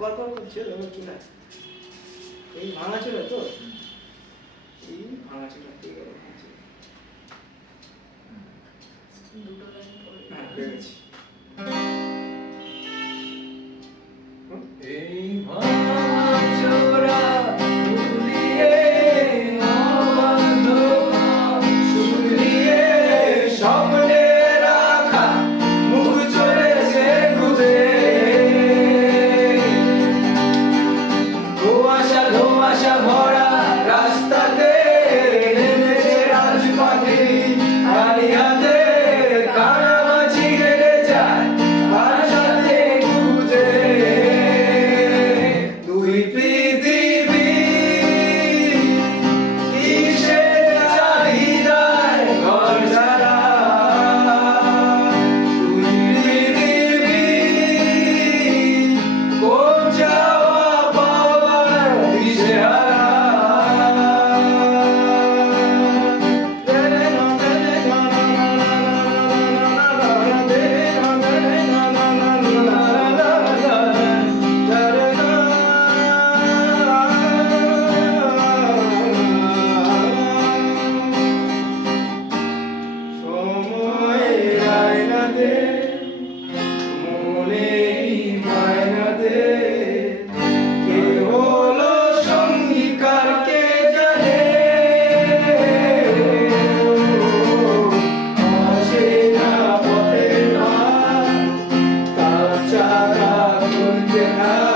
কর কর করছে দেখো কি না এই ভাঙা ছিল তো এই ভাঙা ছিল ঠিক আছে দুটো লাইন পড়ে হ্যাঁ পেয়ে গেছি এই ভাঙাচোরা ফুলিয়ে অবন্ধ শুলিয়ে স্বপ্নে রাখা মুখ চলেছে খুঁজে ধোঁয়াশা ভরা রাস্তাতে নেমেছে রাজপথে খালি হাতে কানামাছি হেরে যায় আর সাথে খুঁজে দুই পৃথিবী কিসের চাহিদায় ঘর ছাড়া দুই পৃথিবী কোন চাওয়া পাওয়ার দিশেহারা সময়ের আয়নাতে মনেই মায়নাতে কে হলো সঙ্গীকার কে জানে অচেনা পথের পা তার চাকা খুলতে না